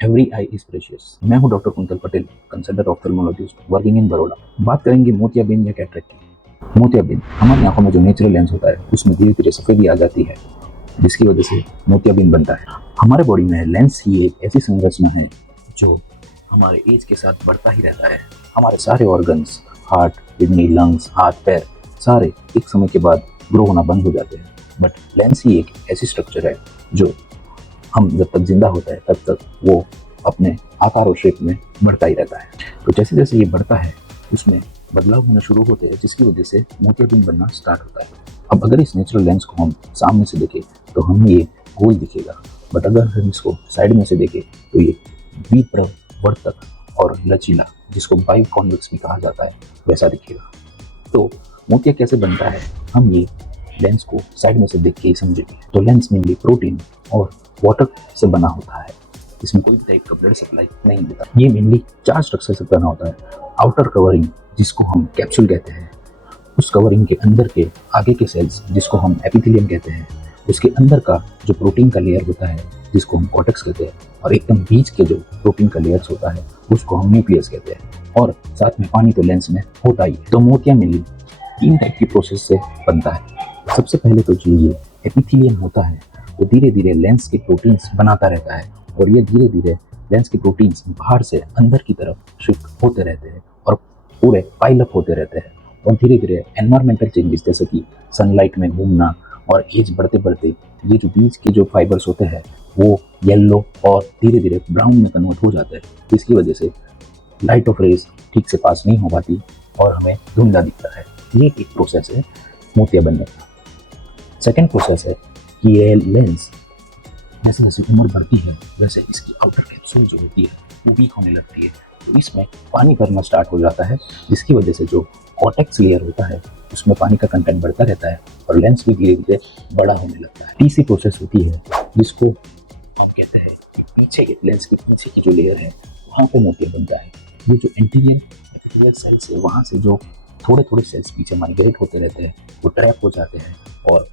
Every I is precious. मैं हूं doctor quintal Patel, consultant ophthalmologist working in Baroda. बात करेंगे मोतियाबिंद या कैटरेक्ट की। मोतियाबिंद हमारी आंखों में जो नेचुरल लेंस होता है उसमें धीरे धीरे सफेदी आ जाती है, जिसकी वजह से मोतियाबिंद बनता है। हमारे बॉडी में लेंस ही एक ऐसी संरचना है जो हमारे एज के साथ बढ़ता ही रहता है। हमारे सारे ऑर्गन्स, हार्ट, किडनी, लंग्स, हाथ, पैर, सारे एक समय के बाद ग्रो होना बंद हो जाते हैं। बट लेंस ही एक ऐसी स्ट्रक्चर है जो हम जब तक जिंदा होता है तब तक वो अपने आकार और शेप में बढ़ता ही रहता है। तो जैसे जैसे ये बढ़ता है उसमें बदलाव होना शुरू होते हैं, जिसकी वजह से मोतियाबिंद बनना स्टार्ट होता है। अब अगर इस नेचुरल लेंस को हम सामने से देखें तो हमें ये गोल दिखेगा, बट अगर हम इसको साइड में से देखें तो ये द्विप्रवर्तक और लचीला, जिसको बाइकॉन्वेक्स भी कहा जाता है, वैसा दिखेगा। तो मोतिया कैसे बनता है हम ये लेंस को साइड में से देख के ही समझेंगे। तो लेंस मेनली प्रोटीन और वाटर से बना होता है। इसमें कोई भी टाइप का ब्लड सप्लाई नहीं होता। ये मेनली 4 स्ट्रक्चर से बना होता है। आउटर कवरिंग, जिसको हम कैप्सूल कहते हैं, उस कवरिंग के अंदर के आगे के सेल्स, जिसको हम एपिथेलियम कहते हैं, उसके अंदर का जो प्रोटीन का लेयर होता है, जिसको हम कॉर्टेक्स कहते हैं, और एकदम बीच के जो प्रोटीन का लेयर्स होता है उसको हम न्यूक्लियस कहते हैं। और साथ में पानी तो लेंस में होता ही है। तो मोतिया मेनली 3 टाइप की प्रोसेस से बनता है। सबसे पहले तो जो ये एपिथेलियम होता है वो धीरे धीरे लेंस के प्रोटीन्स बनाता रहता है, और ये धीरे धीरे लेंस के प्रोटीन्स बाहर से अंदर की तरफ शिफ्ट होते रहते हैं और पूरे पाइल अप होते रहते हैं। और धीरे धीरे एनवायरमेंटल चेंजेस जैसे कि सनलाइट में घूमना और एज बढ़ते बढ़ते ये जो बीच के जो फाइबर्स होते हैं वो येलो और धीरे धीरे ब्राउन में कन्वर्ट हो जाते हैं, जिसकी वजह से लाइट ऑफ रेज ठीक से पास नहीं हो पाती और हमें धुंधला दिखता है। ये एक प्रोसेस है मोतिया बनने का। सेकेंड प्रोसेस है कि ये लेंस जैसे जैसे उम्र बढ़ती है वैसे इसकी आउटर कैप्सूल जो होती है वो वीक होने लगती है। तो इसमें पानी भरना स्टार्ट हो जाता है, जिसकी वजह से जो कॉर्टेक्स लेयर होता है उसमें पानी का कंटेंट बढ़ता रहता है और लेंस भी धीरे धीरे बड़ा होने लगता है। तीसरी प्रोसेस होती है जिसको हम कहते हैं कि पीछे के लेंस के पीछे की जो लेयर है वहाँ पे मोतिया बनता है। ये जो एंटीरियर एपिथेलियल सेल्स है वहाँ से जो थोड़े थोड़े सेल्स पीछे माइग्रेट होते रहते हैं, वो ट्रैप हो जाते हैं और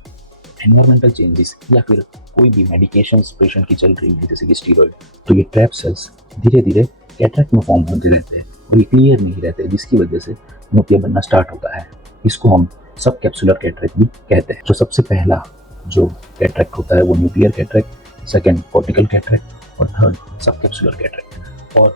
एनवायरमेंटल चेंजेस या फिर कोई भी मेडिकेशन पेशेंट की चल रही है जैसे कि स्टीरॉइड, तो ये ट्रैप सेल्स धीरे धीरे कैटरेक्ट में फॉर्म होते रहते हैं और ये क्लियर नहीं रहते, जिसकी वजह से मोतिया बनना स्टार्ट होता है। इसको हम सब कैप्सुलर कैटरेक्ट भी कहते हैं। तो सबसे पहला जो कैटरेक्ट होता है वो nuclear cataract, second cortical cataract और थर्ड सब कैप्सुलर कैटरेक्ट। और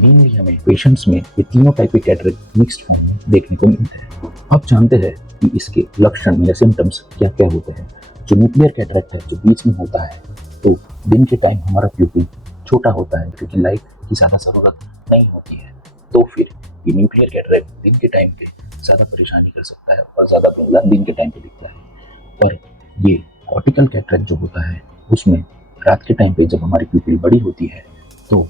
मेनली हमें पेशेंट्स में ये तीनों टाइप के कैटरेक्ट मिक्स्ड फॉर्म में देखने को मिलते हैं। अब जानते हैं कि इसके लक्षण या सिम्टम्स क्या क्या होते हैं। जो न्यूक्लियर कैटरेक्ट है जो बीच में होता है, तो दिन के टाइम हमारा प्यूपिल छोटा होता है क्योंकि लाइट की ज़्यादा ज़रूरत नहीं होती है, तो फिर ये न्यूक्लियर कैटरेक्ट दिन के टाइम पे ज़्यादा परेशानी कर सकता है और ज़्यादा धुंधला दिन के टाइम पे दिखता है। पर ये कॉर्टिकल कैटरेक्ट जो होता है उसमें रात के टाइम पे जब हमारी प्यूपिल बड़ी होती है तो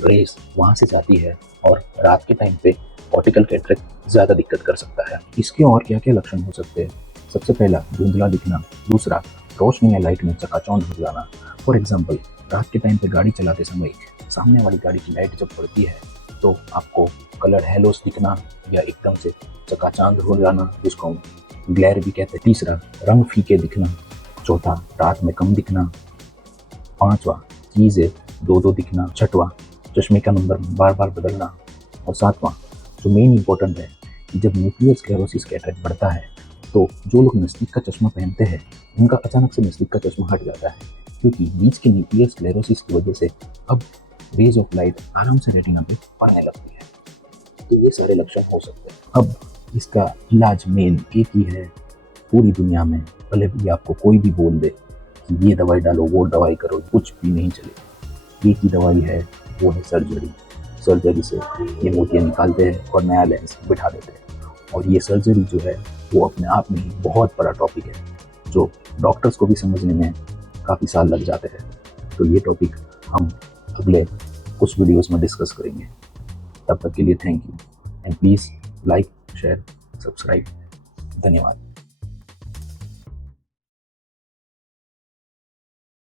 रेस वहाँ से जाती है और रात के टाइम पे कॉर्टिकल कैटरेक्ट ज़्यादा दिक्कत कर सकता है। इसके और क्या क्या लक्षण हो सकते हैं? सबसे पहला धुंधला दिखना, दूसरा रोशनी या लाइट में चकाचौंध हो जाना। फॉर एग्जाम्पल, रात के टाइम पे गाड़ी चलाते समय सामने वाली गाड़ी की लाइट जब पड़ती है तो आपको कलर हेलोस दिखना या एकदम से चकाचौंध हो जाना, जिसको हम ग्लेयर भी कहते हैं। तीसरा रंग फीके दिखना, चौथा रात में कम दिखना, पांचवा चीज़ें दो दो दिखना, छठवां चश्मे का नंबर बार बार बदलना, और सातवां जो मेन इंपॉर्टेंट है कि जब न्यूक्लियर स्क्लेरोसिस कैटरेक्ट बढ़ता है तो जो लोग नज़दीक का चश्मा पहनते हैं उनका अचानक से नज़दीक का चश्मा हट जाता है, क्योंकि बीच के न्यूक्लियर स्क्लेरोसिस की वजह से अब रेज ऑफ लाइट आराम से रेटिना पे पड़ने लगती है। तो ये सारे लक्षण हो सकते हैं। अब इसका इलाज मेन एक ही है पूरी दुनिया में, भले भी आपको कोई भी बोल दे कि ये दवाई डालो वो दवाई करो, कुछ भी नहीं चलेगा। एक ही दवाई है, वो है सर्जरी। सर्जरी से ये मोतिया निकालते हैं और नया लेंस बिठा देते हैं। और ये सर्जरी जो है वो अपने आप में ही बहुत बड़ा टॉपिक है जो डॉक्टर्स को भी समझने में काफ़ी साल लग जाते हैं। तो ये टॉपिक हम अगले कुछ वीडियोस में डिस्कस करेंगे। तब तक के लिए thank you and please like, share, subscribe. धन्यवाद।